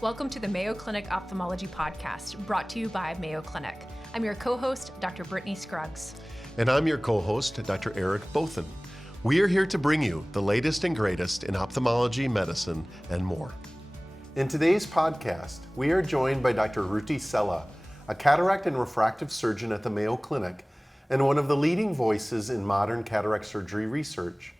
Welcome to the Mayo Clinic Ophthalmology Podcast, brought to you by Mayo Clinic. I'm your co-host, Dr. Brittany Scruggs. And I'm your co-host, Dr. Eric Bothan. We are here to bring you the latest and greatest in ophthalmology, medicine, and more. In today's podcast, we are joined by Dr. Ruti Sella, a cataract and refractive surgeon at the Mayo Clinic and one of the leading voices in modern cataract surgery research.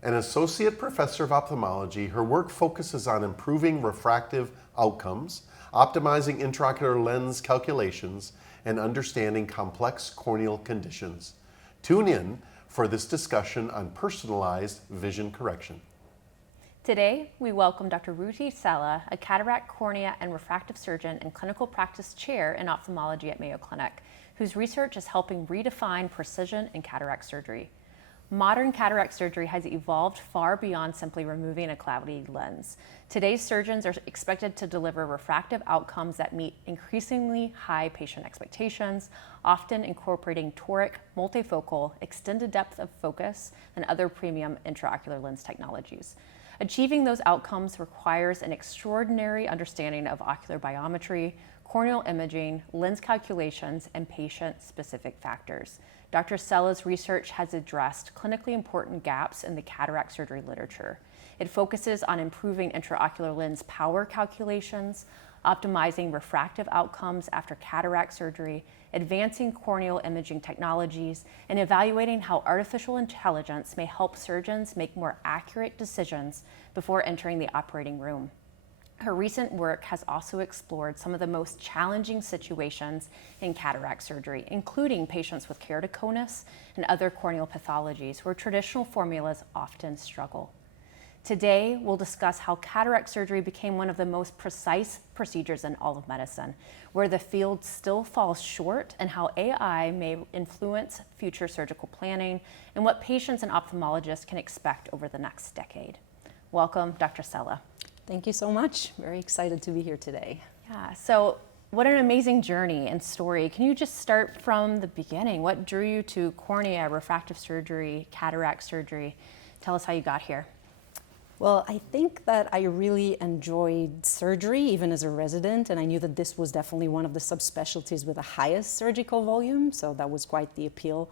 An associate professor of ophthalmology, her work focuses on improving refractive outcomes, optimizing intraocular lens calculations, and understanding complex corneal conditions. Tune in for this discussion on personalized vision correction. Today, we welcome Dr. Ruti Sella, a cataract, cornea, and refractive surgeon and clinical practice chair in ophthalmology at Mayo Clinic, whose research is helping redefine precision in cataract surgery. Modern cataract surgery has evolved far beyond simply removing a cloudy lens. Today's surgeons are expected to deliver refractive outcomes that meet increasingly high patient expectations, often incorporating toric, multifocal, extended depth of focus, and other premium intraocular lens technologies. Achieving those outcomes requires an extraordinary understanding of ocular biometry, corneal imaging, lens calculations, and patient-specific factors. Dr. Sella's research has addressed clinically important gaps in the cataract surgery literature. It focuses on improving intraocular lens power calculations, optimizing refractive outcomes after cataract surgery, advancing corneal imaging technologies, and evaluating how artificial intelligence may help surgeons make more accurate decisions before entering the operating room. Her recent work has also explored some of the most challenging situations in cataract surgery, including patients with keratoconus and other corneal pathologies where traditional formulas often struggle. Today, we'll discuss how cataract surgery became one of the most precise procedures in all of medicine, where the field still falls short, and how AI may influence future surgical planning, and what patients and ophthalmologists can expect over the next decade. Welcome, Dr. Sella. Thank you so much. Very excited to be here today. Yeah, so what an amazing journey and story. Can you just start from the beginning? What drew you to cornea, refractive surgery, cataract surgery? Tell us how you got here. Well, I think that I really enjoyed surgery even as a resident, and I knew that this was definitely one of the subspecialties with the highest surgical volume, so that was quite the appeal.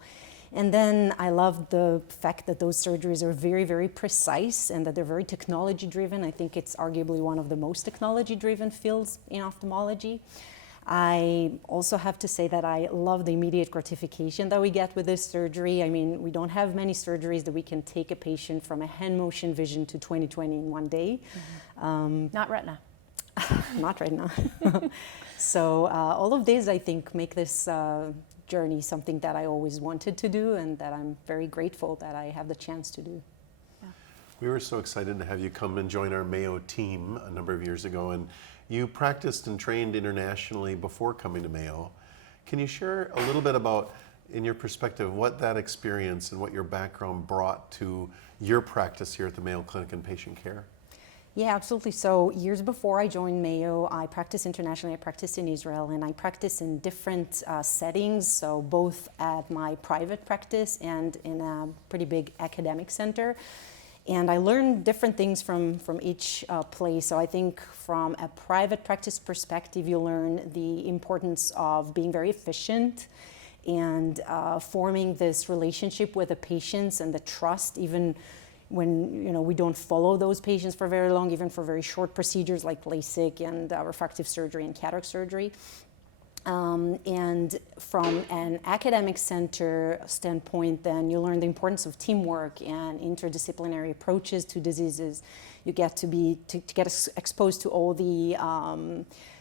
And then I loved the fact that those surgeries are very, very precise and that they're very technology-driven. I think it's arguably one of the most technology-driven fields in ophthalmology. I also have to say that I love the immediate gratification that we get with this surgery. I mean, we don't have many surgeries that we can take a patient from a hand motion vision to 20/20 in one day. Not retina. Not right now. So all of these, I think, make this journey something that I always wanted to do and that I'm very grateful that I have the chance to do. Yeah. We were so excited to have you come and join our Mayo team a number of years ago, and you practiced and trained internationally before coming to Mayo. Can you share a little bit about, in your perspective, what that experience and what your background brought to your practice here at the Mayo Clinic and patient care? Yeah, absolutely. So years before I joined Mayo, I practiced internationally. I practiced in Israel, and I practiced in different settings, so both at my private practice and in a pretty big academic center. And I learned different things from each place. So I think from a private practice perspective, you learn the importance of being very efficient and forming this relationship with the patients and the trust, even when we don't follow those patients for very long, even for very short procedures like LASIK and refractive surgery and cataract surgery. And from an academic center standpoint, then you learn the importance of teamwork and interdisciplinary approaches to diseases. You get to get exposed to all the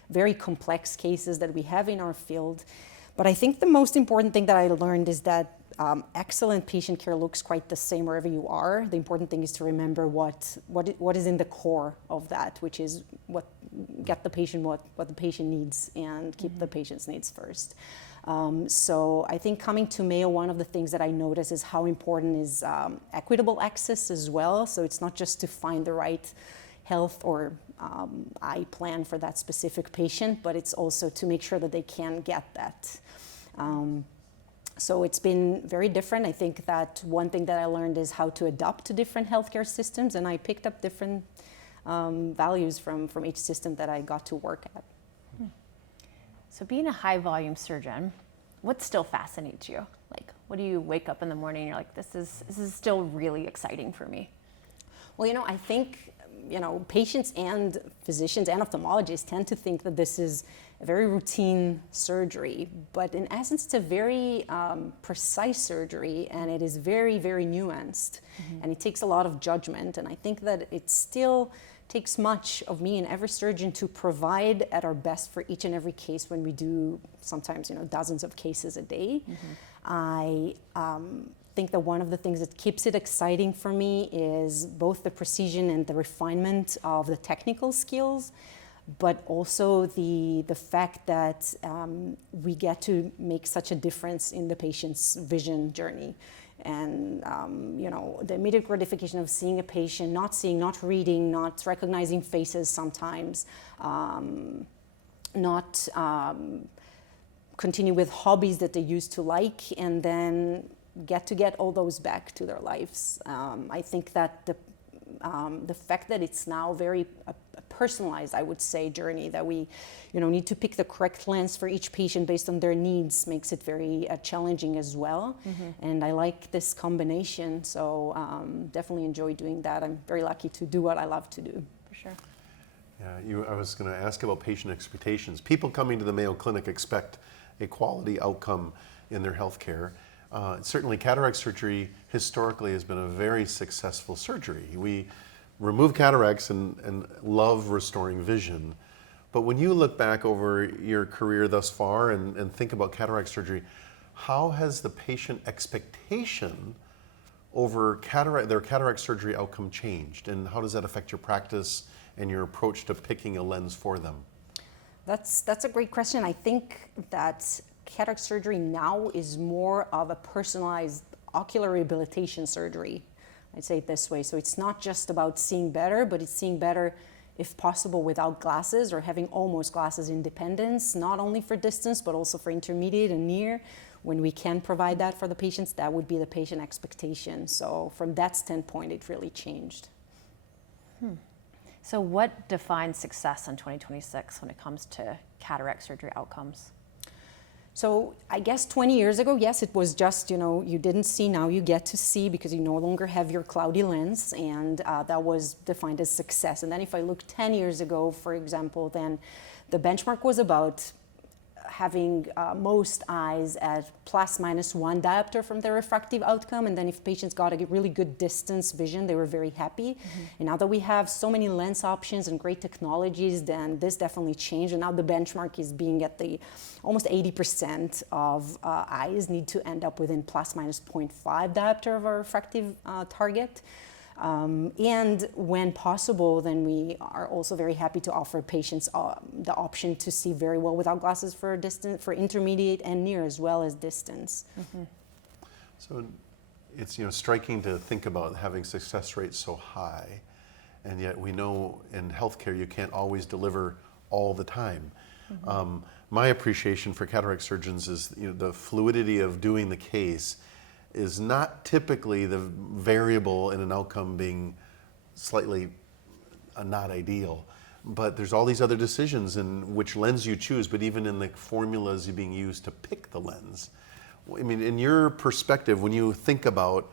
very complex cases that we have in our field. But I think the most important thing that I learned is that excellent patient care looks quite the same wherever you are. The important thing is to remember what is in the core of that, which is get the patient what the patient needs and keep the patient's needs first. So I think coming to Mayo, one of the things that I notice is how important is equitable access as well. So it's not just to find the right health or eye plan for that specific patient, but it's also to make sure that they can get that. So it's been very different. I think that one thing that I learned is how to adapt to different healthcare systems, and I picked up different values from each system that I got to work at. So being a high volume surgeon, what still fascinates you? Like, what do you wake up in the morning and you're like, this is still really exciting for me? Well, I think, patients and physicians and ophthalmologists tend to think that this is a very routine surgery, but in essence, it's a very precise surgery, and it is very, very nuanced, and it takes a lot of judgment, and I think that it still takes much of me and every surgeon to provide at our best for each and every case when we do sometimes, dozens of cases a day. I think that one of the things that keeps it exciting for me is both the precision and the refinement of the technical skills, but also the fact that we get to make such a difference in the patient's vision journey. And the immediate gratification of seeing a patient, not seeing, not reading, not recognizing faces sometimes, not continue with hobbies that they used to like, and then get all those back to their lives. I think that the fact that it's now very personalized, I would say, journey, that we need to pick the correct lens for each patient based on their needs, makes it very challenging as well. And I like this combination, so definitely enjoy doing that. I'm very lucky to do what I love to do. For sure. Yeah, I was going to ask about patient expectations. People coming to the Mayo Clinic expect a quality outcome in their healthcare. Certainly cataract surgery historically has been a very successful surgery. We remove cataracts and love restoring vision. But when you look back over your career thus far and think about cataract surgery, how has the patient expectation over their cataract surgery outcome changed? And how does that affect your practice and your approach to picking a lens for them? That's a great question. I think that cataract surgery now is more of a personalized ocular rehabilitation surgery. I'd say it this way. So it's not just about seeing better, but it's seeing better, if possible, without glasses or having almost glasses independence, not only for distance, but also for intermediate and near. When we can provide that for the patients, that would be the patient expectation. So from that standpoint, it really changed. So what defines success in 2026 when it comes to cataract surgery outcomes? So I guess 20 years ago, yes, it was just, you didn't see, now you get to see because you no longer have your cloudy lens, and that was defined as success. And then if I look 10 years ago, for example, then the benchmark was about having most eyes at ±1 diopter from their refractive outcome, and then if patients got a really good distance vision, they were very happy. And now that we have so many lens options and great technologies, then this definitely changed, and now the benchmark is being at the almost 80% of eyes need to end up within ±0.5 diopter of our refractive target. And when possible, then we are also very happy to offer patients the option to see very well without glasses for distance, for intermediate and near, as well as distance. So it's striking to think about having success rates so high, and yet we know in healthcare you can't always deliver all the time. My appreciation for cataract surgeons is the fluidity of doing the case is not typically the variable in an outcome being slightly not ideal. But there's all these other decisions in which lens you choose, but even in the formulas being used to pick the lens. I mean, in your perspective, when you think about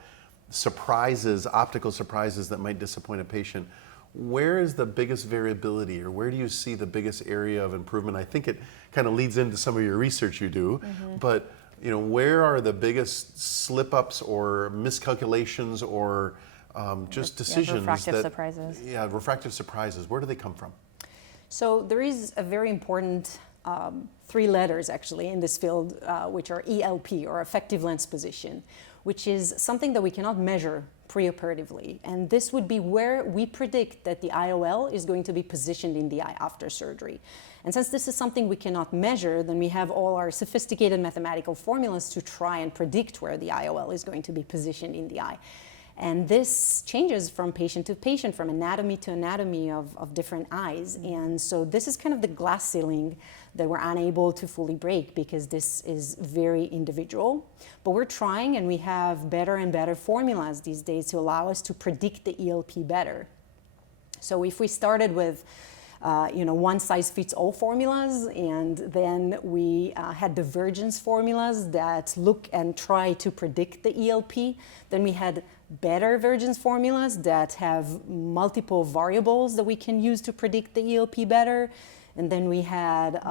surprises, optical surprises that might disappoint a patient, where is the biggest variability, or where do you see the biggest area of improvement? I think it kind of leads into some of your research you do, but where are the biggest slip-ups or miscalculations or just decisions? Refractive surprises. Yeah, refractive surprises. Where do they come from? So there is a very important 3 letters actually in this field, which are ELP, or effective lens position, which is something that we cannot measure preoperatively. And this would be where we predict that the IOL is going to be positioned in the eye after surgery. And since this is something we cannot measure, then we have all our sophisticated mathematical formulas to try and predict where the IOL is going to be positioned in the eye. And this changes from patient to patient, from anatomy to anatomy of different eyes. And so this is kind of the glass ceiling that we're unable to fully break, because this is very individual. But we're trying, and we have better and better formulas these days to allow us to predict the ELP better. So if we started with one-size-fits-all formulas, and then we had divergence formulas that look and try to predict the ELP. Then we had better divergence formulas that have multiple variables that we can use to predict the ELP better. And then we had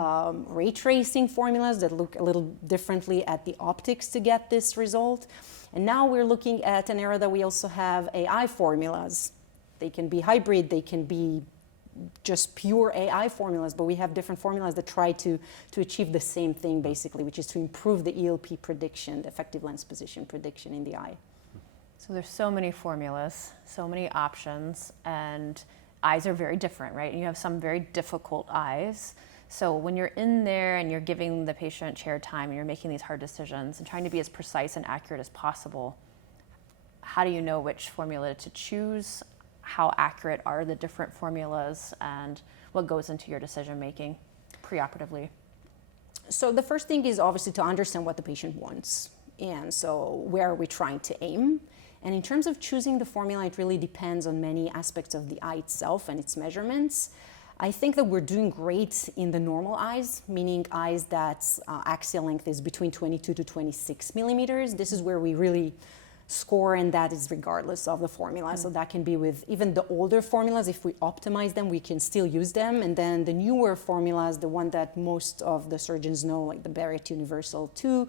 ray tracing formulas that look a little differently at the optics to get this result. And now we're looking at an era that we also have AI formulas. They can be hybrid, they can be just pure AI formulas, but we have different formulas that try to achieve the same thing basically, which is to improve the ELP prediction, the effective lens position prediction in the eye. So there's so many formulas, so many options, and eyes are very different, right? And you have some very difficult eyes. So when you're in there and you're giving the patient chair time and you're making these hard decisions and trying to be as precise and accurate as possible, how do you know which formula to choose? How accurate are the different formulas, and what goes into your decision making preoperatively? So the first thing is obviously to understand what the patient wants. And so where are we trying to aim? And in terms of choosing the formula, it really depends on many aspects of the eye itself and its measurements. I think that we're doing great in the normal eyes, meaning eyes that axial length is between 22 to 26 millimeters. This is where we really score, and that is regardless of the formula. So that can be with even the older formulas. If we optimize them, we can still use them. And then the newer formulas, the one that most of the surgeons know, like the Barrett Universal 2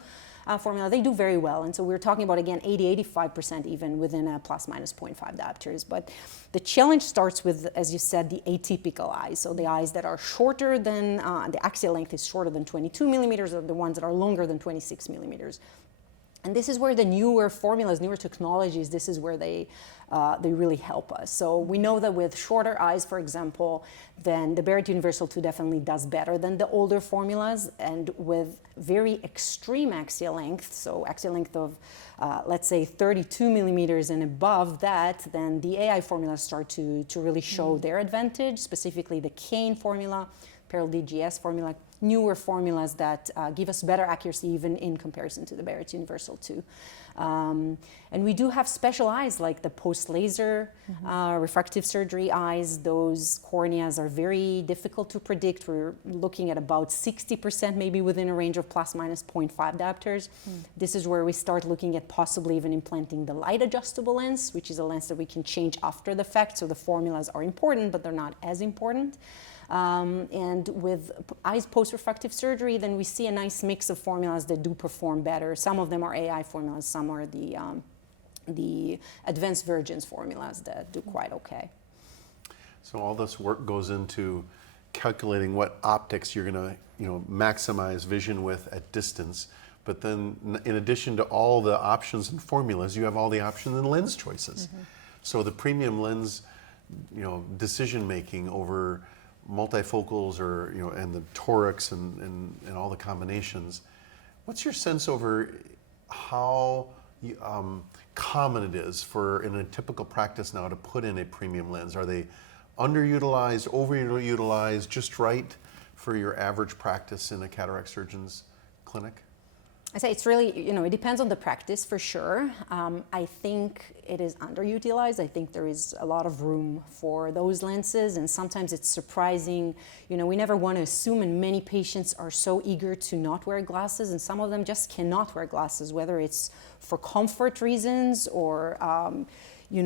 formula, they do very well. And so we're talking about, again, 80-85% even within a plus minus 0.5 diopters. But the challenge starts with, as you said, the atypical eyes. So the eyes that are shorter than, the axial length is shorter than 22 millimeters, or the ones that are longer than 26 millimeters. And this is where the newer formulas, newer technologies, this is where they really help us. So we know that with shorter eyes, for example, then the Barrett Universal 2 definitely does better than the older formulas. And with very extreme axial length, so axial length of, let's say, 32 millimeters and above that, then the AI formulas start to really show their advantage, specifically the Kane formula, Pearl DGS formula, newer formulas that give us better accuracy even in comparison to the Barrett Universal 2. And we do have special eyes like the post-laser refractive surgery eyes. Those corneas are very difficult to predict. We're looking at about 60% maybe within a range of plus minus 0.5 diopters. This is where we start looking at possibly even implanting the light adjustable lens, which is a lens that we can change after the fact. So the formulas are important, but they're not as important. And with eyes post-refractive surgery, then we see a nice mix of formulas that do perform better. Some of them are AI formulas, some are the advanced versions formulas that do quite okay. So all this work goes into calculating what optics you're going to, maximize vision with at distance. But then, in addition to all the options and formulas, you have all the options and lens choices. So the premium lens, decision making over multifocals or and the torics and all the combinations. What's your sense over how common it is for in a typical practice now to put in a premium lens? Are they underutilized, overutilized, just right for your average practice in a cataract surgeon's clinic? I say it's really, it depends on the practice for sure. I think it is underutilized. I think there is a lot of room for those lenses, and sometimes it's surprising. We never want to assume, and many patients are so eager to not wear glasses, and some of them just cannot wear glasses, whether it's for comfort reasons or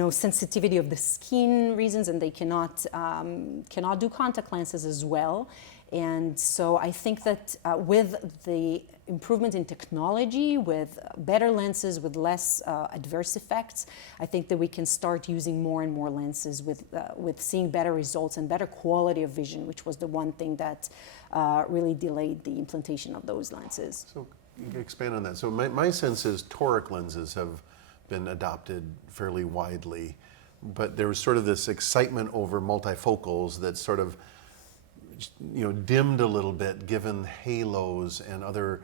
sensitivity of the skin reasons, and they cannot do contact lenses as well. And so I think that with the improvement in technology, with better lenses, with less adverse effects, I think that we can start using more and more lenses with seeing better results and better quality of vision, which was the one thing that really delayed the implantation of those lenses. So you can expand on that. So my sense is toric lenses have been adopted fairly widely, but there was sort of this excitement over multifocals that sort of dimmed a little bit given halos and other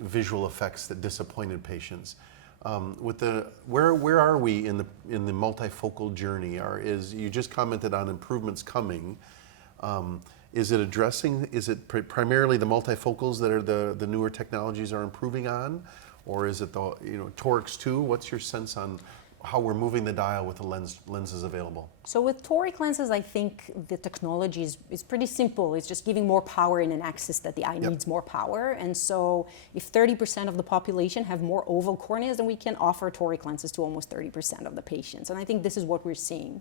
visual effects that disappointed patients. Where are we in the multifocal journey? You just commented on improvements coming. Is it primarily the multifocals that are the newer technologies are improving on, or is it the torics too? What's your sense on how we're moving the dial with the lenses available? So with toric lenses, I think the technology is pretty simple. It's just giving more power in an axis that the eye needs more power. And so if 30% of the population have more oval corneas, then we can offer toric lenses to almost 30% of the patients. And I think this is what we're seeing.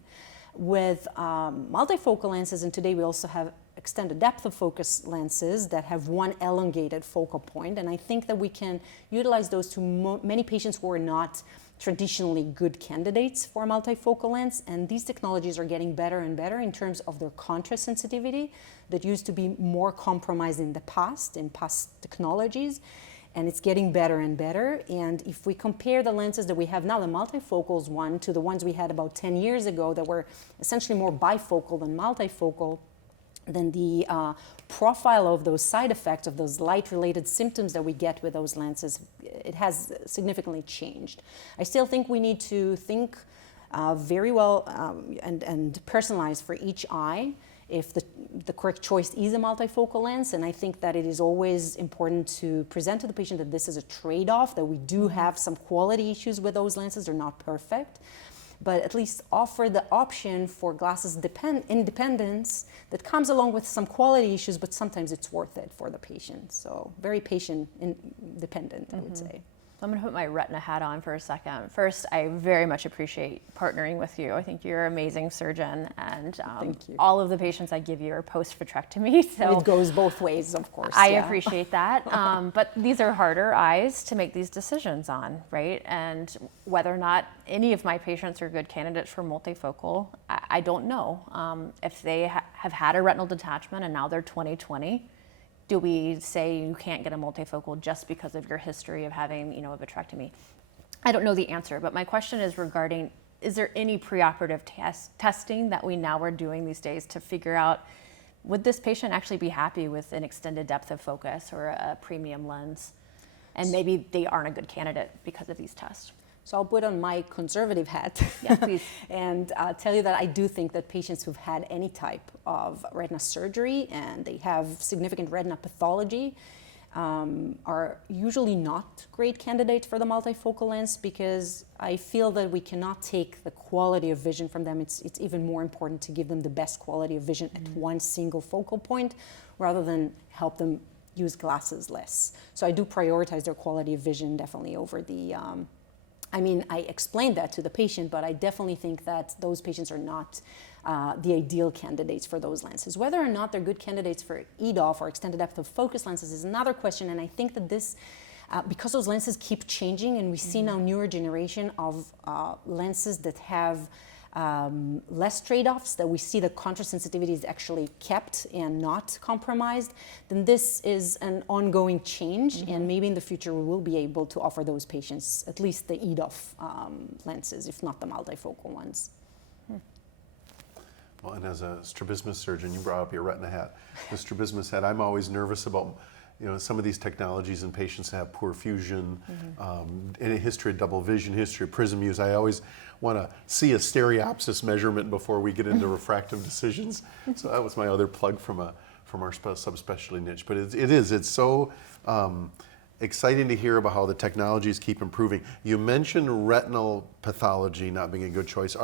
With multifocal lenses, and today we also have extended depth of focus lenses that have one elongated focal point. And I think that we can utilize those to many patients who are not traditionally good candidates for a multifocal lens, and these technologies are getting better and better in terms of their contrast sensitivity that used to be more compromised in past technologies, and it's getting better and better. And if we compare the lenses that we have now, the multifocals one, to the ones we had about 10 years ago that were essentially more bifocal than multifocal, then the profile of those side effects, of those light-related symptoms that we get with those lenses, it has significantly changed. I still think we need to think very well and personalize for each eye if the correct choice is a multifocal lens. And I think that it is always important to present to the patient that this is a trade-off, that we do have some quality issues with those lenses. They're not perfect, but at least offer the option for glasses independence that comes along with some quality issues, but sometimes it's worth it for the patient. So very patient independent, I would say. I'm going to put my retina hat on for a second. First, I very much appreciate partnering with you. I think you're an amazing surgeon, and Thank you. All of the patients I give you are post-vitrectomy. So it goes both ways, of course. I appreciate that. But these are harder eyes to make these decisions on, right? And whether or not any of my patients are good candidates for multifocal, I don't know. If they have had a retinal detachment and now they're 20/20, do we say you can't get a multifocal just because of your history of having, a vitrectomy? I don't know the answer, but my question is regarding, is there any preoperative testing that we now are doing these days to figure out, would this patient actually be happy with an extended depth of focus or a premium lens? And maybe they aren't a good candidate because of these tests. So I'll put on my conservative hat Please. and tell you that I do think that patients who've had any type of retina surgery and they have significant retina pathology are usually not great candidates for the multifocal lens, because I feel that we cannot take the quality of vision from them. It's even more important to give them the best quality of vision at one single focal point rather than help them use glasses less. So I do prioritize their quality of vision definitely over the I explained that to the patient, but I definitely think that those patients are not the ideal candidates for those lenses. Whether or not they're good candidates for EDOF or extended depth of focus lenses is another question, and I think that this, because those lenses keep changing, and we see now newer generation of lenses that have less trade-offs, that we see the contrast sensitivity is actually kept and not compromised, then this is an ongoing change, and maybe in the future we will be able to offer those patients at least the EDOF lenses, if not the multifocal ones. Well, and as a strabismus surgeon, you brought up your retina hat. The strabismus hat, I'm always nervous about some of these technologies in patients that have poor fusion, in a history of double vision, history of prism use. I always want to see a stereopsis measurement before we get into refractive decisions. So that was my other plug from our subspecialty niche. But it's so exciting to hear about how the technologies keep improving. You mentioned retinal pathology not being a good choice.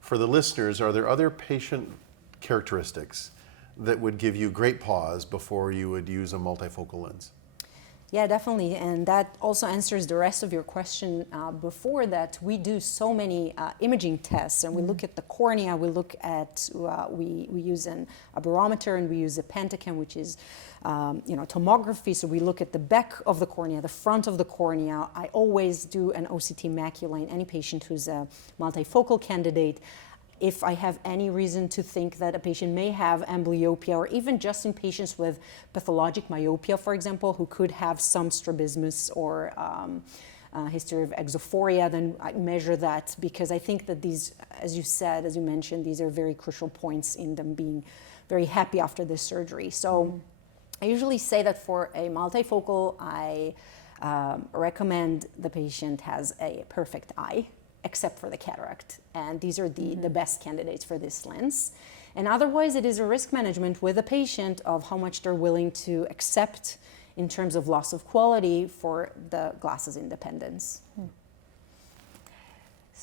For the listeners, are there other patient characteristics that would give you great pause before you would use a multifocal lens? Yeah, definitely, and that also answers the rest of your question before that. We do so many imaging tests, and we look at the cornea, we look at, we use a barometer, and we use a pentacam, which is tomography, so we look at the back of the cornea, the front of the cornea. I always do an OCT macula in any patient who's a multifocal candidate. If I have any reason to think that a patient may have amblyopia, or even just in patients with pathologic myopia, for example, who could have some strabismus or history of exophoria, then I measure that, because I think that these, as you mentioned, these are very crucial points in them being very happy after this surgery. So I usually say that for a multifocal, I recommend the patient has a perfect eye, except for the cataract. And these are the best candidates for this lens. And otherwise, it is a risk management with the patient of how much they're willing to accept in terms of loss of quality for the glasses independence.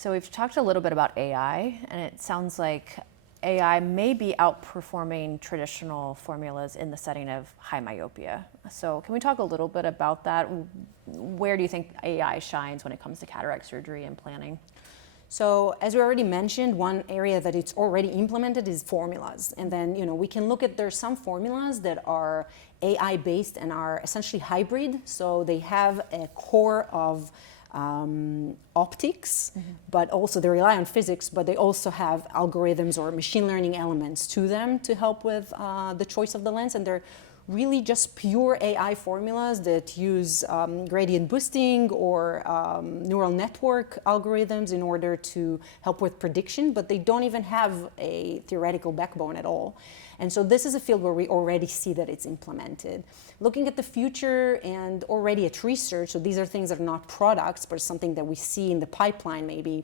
So we've talked a little bit about AI, and it sounds like AI may be outperforming traditional formulas in the setting of high myopia. So can we talk a little bit about that? Where do you think AI shines when it comes to cataract surgery and planning? So as we already mentioned, one area that it's already implemented is formulas. And then, we can look at, there's some formulas that are AI based and are essentially hybrid. So they have a core of optics, but also they rely on physics, but they also have algorithms or machine learning elements to them to help with the choice of the lens. And they're really just pure AI formulas that use gradient boosting or neural network algorithms in order to help with prediction, but they don't even have a theoretical backbone at all. And so this is a field where we already see that it's implemented. Looking at the future and already at research, so these are things that are not products, but something that we see in the pipeline maybe.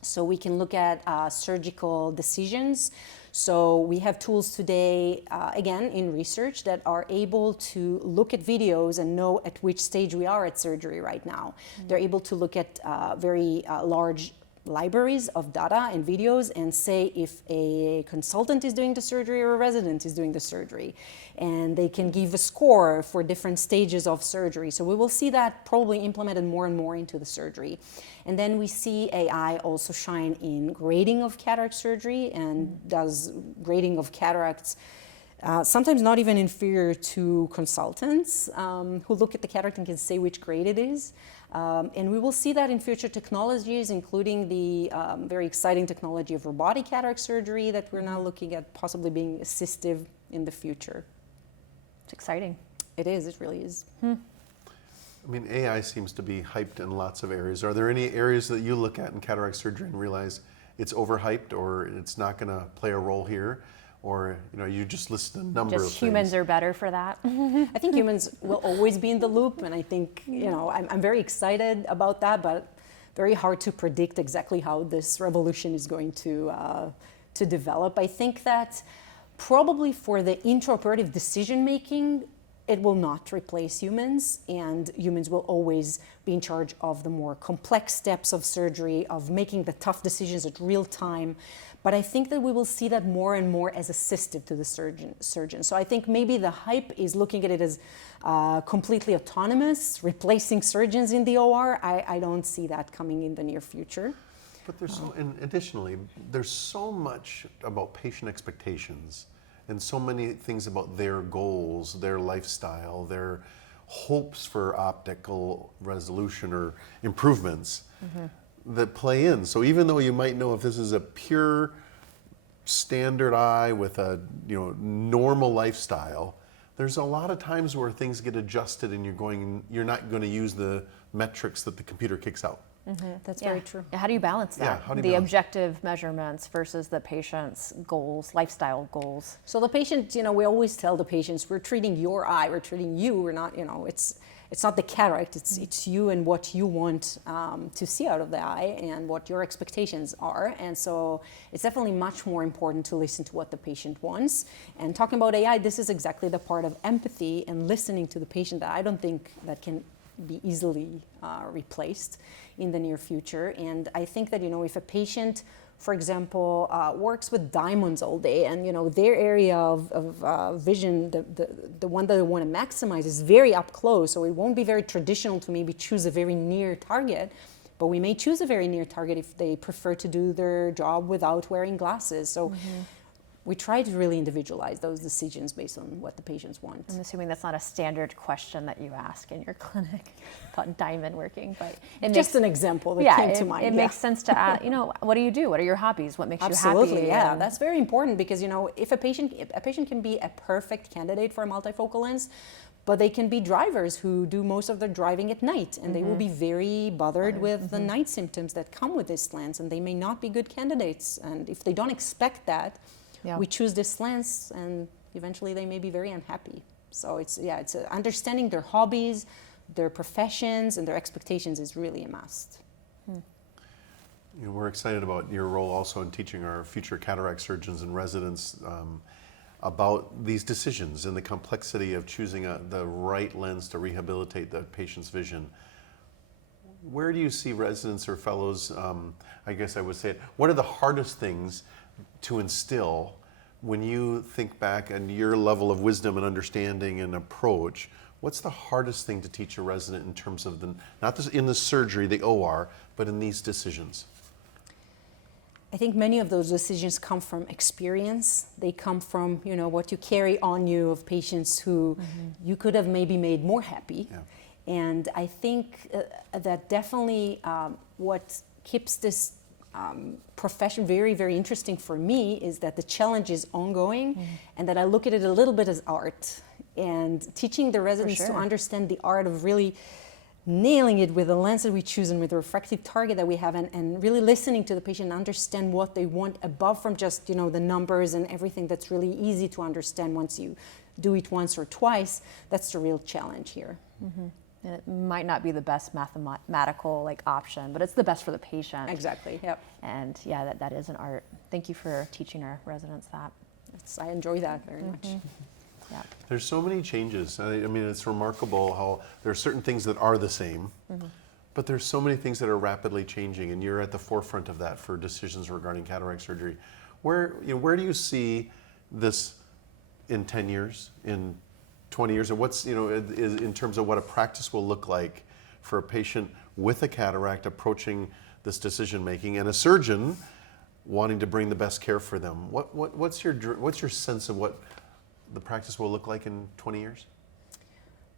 So we can look at surgical decisions. So we have tools today, again, in research that are able to look at videos and know at which stage we are at surgery right now. They're able to look at very large libraries of data and videos and say if a consultant is doing the surgery or a resident is doing the surgery. And they can give a score for different stages of surgery. So we will see that probably implemented more and more into the surgery. And then we see AI also shine in grading of cataract surgery and does grading of cataracts sometimes not even inferior to consultants who look at the cataract and can say which grade it is. And we will see that in future technologies, including the very exciting technology of robotic cataract surgery that we're now looking at possibly being assistive in the future. It's exciting. It is, it really is. I mean, AI seems to be hyped in lots of areas. Are there any areas that you look at in cataract surgery and realize it's overhyped or it's not going to play a role here? Or, you just listed a number of things. Just humans are better for that. I think humans will always be in the loop, and I think, I'm very excited about that, but very hard to predict exactly how this revolution is going to develop. I think that probably for the intraoperative decision making, it will not replace humans, and humans will always be in charge of the more complex steps of surgery, of making the tough decisions at real time. But I think that we will see that more and more as assistive to the surgeon. So I think maybe the hype is looking at it as completely autonomous, replacing surgeons in the OR. I don't see that coming in the near future. But there's and additionally, there's so much about patient expectations and so many things about their goals, their lifestyle, their hopes for optical resolution or improvements that play in. So even though you might know if this is a pure standard eye with a normal lifestyle, there's a lot of times where things get adjusted and you're not going to use the metrics that the computer kicks out. That's very true. How do you balance that? Yeah, how do you the balance objective measurements versus the patient's goals, lifestyle goals. So the patient, we always tell the patients, we're treating your eye, we're treating you, we're not, it's not the cataract, it's you and what you want to see out of the eye and what your expectations are. And so it's definitely much more important to listen to what the patient wants. And talking about AI, this is exactly the part of empathy and listening to the patient that I don't think that can be easily replaced in the near future. And I think that, if a patient, for example, works with diamonds all day and, their area of vision, the one that they want to maximize is very up close, so it won't be very traditional to maybe choose a very near target, but we may choose a very near target if they prefer to do their job without wearing glasses. So we try to really individualize those decisions based on what the patients want. I'm assuming that's not a standard question that you ask in your clinic about diamond working, but just an example that came to mind. It makes sense to ask, what do you do? What are your hobbies? What makes you happy? Absolutely, yeah. That's very important because, if a patient can be a perfect candidate for a multifocal lens, but they can be drivers who do most of their driving at night, and they will be very bothered with the night symptoms that come with this lens, and they may not be good candidates. And if they don't expect that, we choose this lens, and eventually they may be very unhappy. So it's understanding their hobbies, their professions, and their expectations is really a must. We're excited about your role also in teaching our future cataract surgeons and residents about these decisions and the complexity of choosing the right lens to rehabilitate the patient's vision. where do you see residents or fellows, I guess I would say it, what are the hardest things to instill when you think back and your level of wisdom and understanding and approach? What's the hardest thing to teach a resident in terms of not in the surgery, the OR, but in these decisions? I think many of those decisions come from experience. They come from, what you carry on you of patients who you could have maybe made more happy. Yeah. And I think that definitely what keeps this profession very, very interesting for me is that the challenge is ongoing and that I look at it a little bit as art. And teaching the residents to understand the art of really nailing it with the lens that we choose and with the refractive target that we have, and really listening to the patient and understand what they want above from just, the numbers and everything that's really easy to understand once you do it once or twice. That's the real challenge here. Mm-hmm. And it might not be the best mathematical option, but it's the best for the patient. Exactly, yep. And yeah, that is an art. Thank you for teaching our residents that. I enjoy that very much. Yeah. There's so many changes. I mean, it's remarkable how there are certain things that are the same, but there's so many things that are rapidly changing, and you're at the forefront of that for decisions regarding cataract surgery. Where do you see this in 10 years, in 20 years, and what's, is in terms of what a practice will look like for a patient with a cataract approaching this decision making, and a surgeon wanting to bring the best care for them? What's your sense of what the practice will look like in 20 years?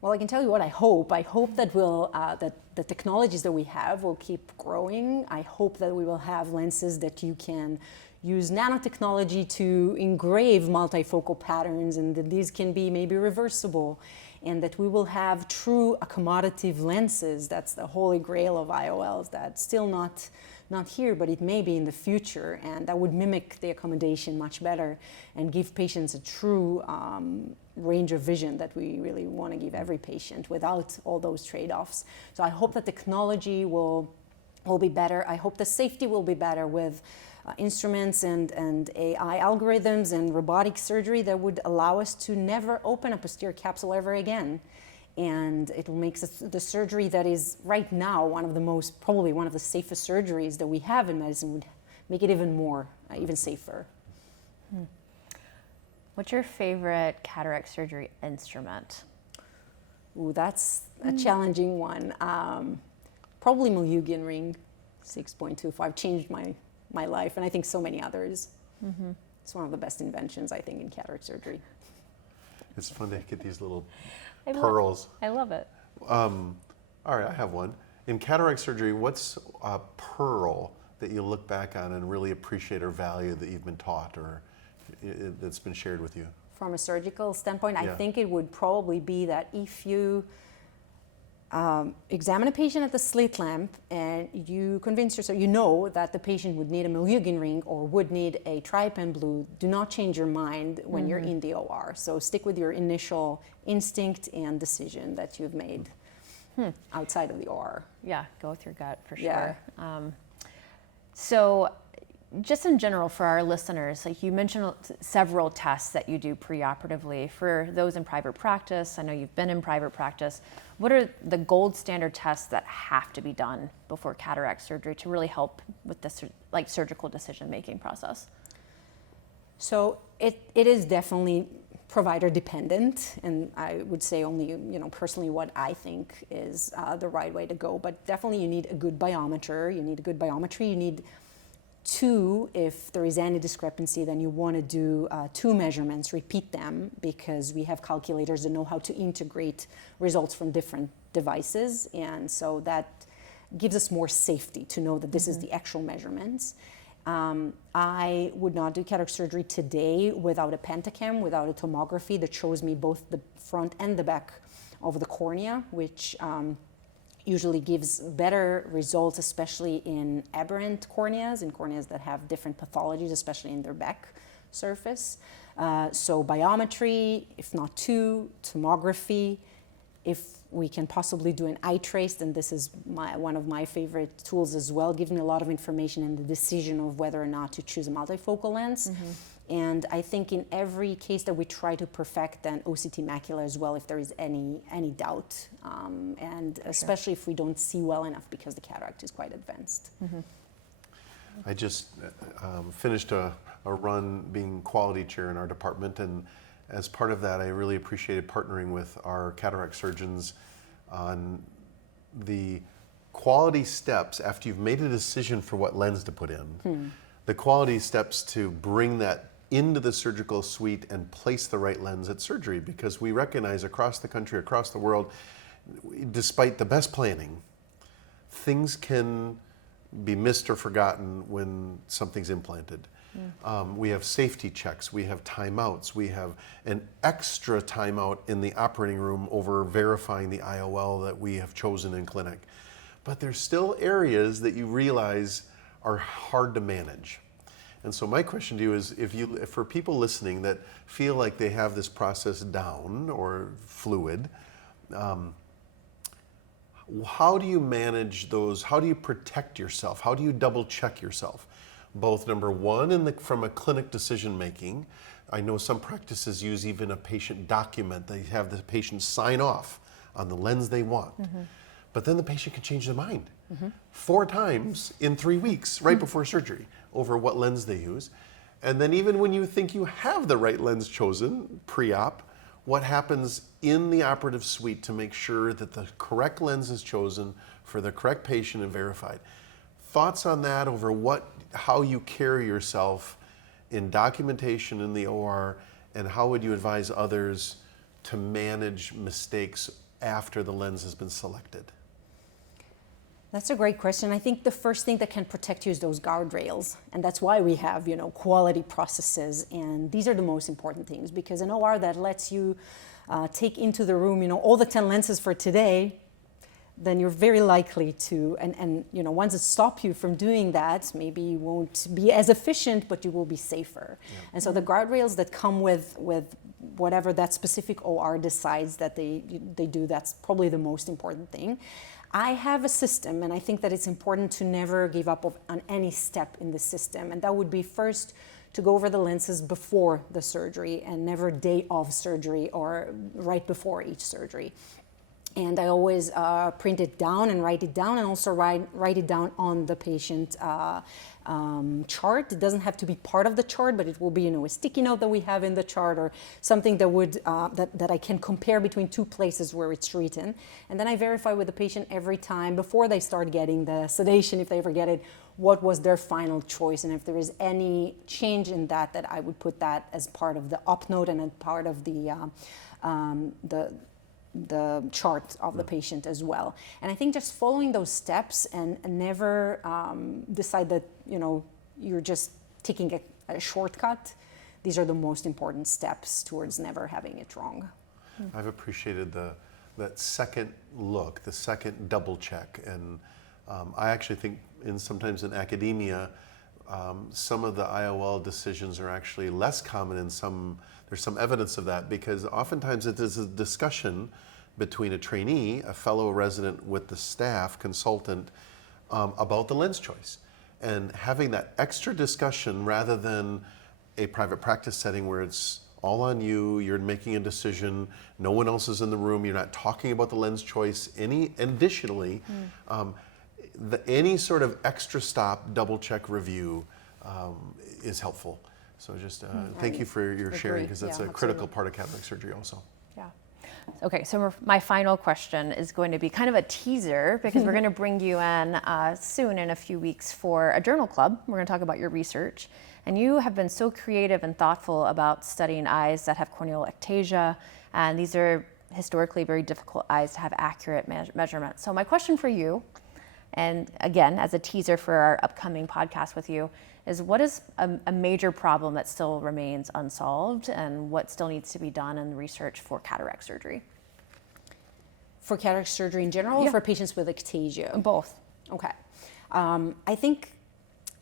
Well, I can tell you what I hope. I hope that that the technologies that we have will keep growing. I hope that we will have lenses that you can use nanotechnology to engrave multifocal patterns, and that these can be maybe reversible, and that we will have true accommodative lenses. That's the holy grail of IOLs. That's still not here, but it may be in the future, and that would mimic the accommodation much better and give patients a true range of vision that we really want to give every patient without all those trade-offs. So I hope that technology will be better. I hope the safety will be better with instruments and AI algorithms and robotic surgery that would allow us to never open a posterior capsule ever again. And it will make the surgery that is right now probably one of the safest surgeries that we have in medicine, would make it even safer. What's your favorite cataract surgery instrument? Ooh, that's a challenging one. Probably Mulligan ring 6.25 changed my life, and I think so many others. It's one of the best inventions, I think, in cataract surgery. It's fun to get these little pearls. I love it. All right, I have one. In cataract surgery, what's a pearl that you look back on and really appreciate or value that you've been taught or that's been shared with you? From a surgical standpoint, Yeah. I think it would probably be that if you examine a patient at the slit lamp and you convince yourself, that the patient would need a Mulligan ring or would need a trypan blue, do not change your mind when you're in the OR. So stick with your initial instinct and decision that you've made outside of the OR. Yeah, go with your gut for sure. Yeah. So just in general for our listeners, you mentioned several tests that you do preoperatively. For those in private practice, I know you've been in private practice, what are the gold standard tests that have to be done before cataract surgery to really help with this surgical decision-making process? So it is definitely provider dependent, and I would say only, personally what I think is the right way to go. But definitely you need a good biometer, you need a good biometry, you need two, if there is any discrepancy, then you want to do two measurements, repeat them, because we have calculators that know how to integrate results from different devices, and so that gives us more safety to know that this is the actual measurements. I would not do cataract surgery today without a pentacam, without a tomography that shows me both the front and the back of the cornea, which usually gives better results, especially in aberrant corneas, in corneas that have different pathologies, especially in their back surface. So biometry, if not two, tomography. If we can possibly do an eye trace, then this is one of my favorite tools as well, gives me a lot of information in the decision of whether or not to choose a multifocal lens. And I think in every case that we try to perfect then OCT macula as well, if there is any doubt, and especially if we don't see well enough because the cataract is quite advanced. Mm-hmm. I just finished a run being quality chair in our department, and as part of that, I really appreciated partnering with our cataract surgeons on the quality steps after you've made a decision for what lens to put in. The quality steps to bring that into the surgical suite and place the right lens at surgery, because we recognize across the country, across the world, despite the best planning, things can be missed or forgotten when something's implanted. We have safety checks, we have timeouts, we have an extra timeout in the operating room over verifying the IOL that we have chosen in clinic. But there's still areas that you realize are hard to manage. And so my question to you is, if for people listening that feel like they have this process down or fluid, how do you manage those? How do you protect yourself? How do you double check yourself? Both, number one, from a clinic decision making. I know some practices use even a patient document. They have the patient sign off on the lens they want. But then the patient can change their mind 4 times in 3 weeks, right before surgery, over what lens they use. And then even when you think you have the right lens chosen, pre-op, what happens in the operative suite to make sure that the correct lens is chosen for the correct patient and verified. Thoughts on that over how you carry yourself in documentation in the OR, and how would you advise others to manage mistakes after the lens has been selected? That's a great question. I think the first thing that can protect you is those guardrails, and that's why we have, quality processes, and these are the most important things, because an OR that lets you take into the room, all the 10 lenses for today, then you're very likely to, and once it stops you from doing that, maybe you won't be as efficient, but you will be safer. Yeah. And so the guardrails that come with whatever that specific OR decides that they do, that's probably the most important thing. I have a system, and I think that it's important to never give up on any step in the system, and that would be first to go over the lenses before the surgery and never day of surgery or right before each surgery. And I always print it down and write it down, and also write it down on the patient chart. It doesn't have to be part of the chart, but it will be, a sticky note that we have in the chart, or something that would that I can compare between 2 places where it's written. And then I verify with the patient every time before they start getting the sedation, if they ever get it, what was their final choice, and if there is any change in that I would put that as part of the op note and as part of the chart of the patient as well. And I think just following those steps and never decide that you're just taking a shortcut. These are the most important steps towards never having it wrong. I've appreciated that second look, the second double check, and I actually think sometimes in academia, some of the IOL decisions are actually less common in some. There's some evidence of that, because oftentimes it is a discussion between a trainee, a fellow resident with the staff consultant about the lens choice. And having that extra discussion rather than a private practice setting where it's all on you, you're making a decision, no one else is in the room, you're not talking about the lens choice. Additionally, any sort of extra stop, double check review is helpful. So just thank you for your sharing, because that's a critical part of cataract surgery also. Yeah. Okay, so my final question is going to be kind of a teaser, because we're going to bring you in soon in a few weeks for a journal club. We're going to talk about your research. And you have been so creative and thoughtful about studying eyes that have corneal ectasia. And these are historically very difficult eyes to have accurate measurements. So my question for you, and again, as a teaser for our upcoming podcast with you, is what is a major problem that still remains unsolved, and what still needs to be done in research for cataract surgery? For cataract surgery in general, or for patients with ectasia? Both. Okay. I think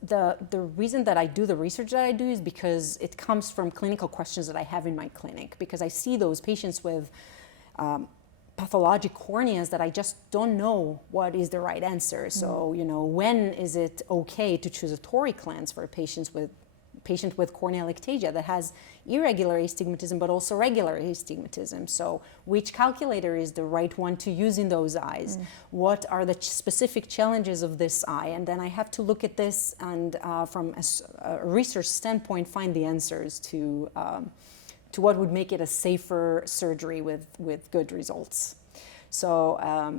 the reason that I do the research that I do is because it comes from clinical questions that I have in my clinic, because I see those patients with pathologic corneas that I just don't know what is the right answer. So, when is it okay to choose a toric lens for patients with patient with corneal ectasia that has irregular astigmatism but also regular astigmatism. So which calculator is the right one to use in those eyes? What are the specific challenges of this eye? And then I have to look at this and from a research standpoint find the answers to what would make it a safer surgery with good results. So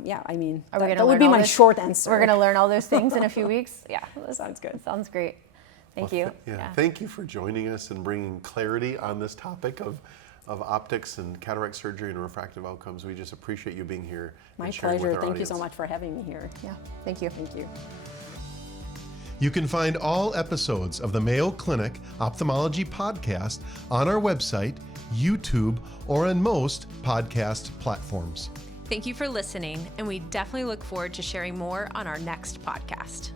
yeah, I mean, that would be my short answer. We're going to learn all those things in a few weeks. Yeah, sounds good. Sounds great. Thank you. Thank you for joining us and bringing clarity on this topic of optics and cataract surgery and refractive outcomes. We just appreciate you being here. My pleasure. Thank you so much for having me here. Yeah, thank you. Thank you. You can find all episodes of the Mayo Clinic Ophthalmology Podcast on our website, YouTube, or on most podcast platforms. Thank you for listening, and we definitely look forward to sharing more on our next podcast.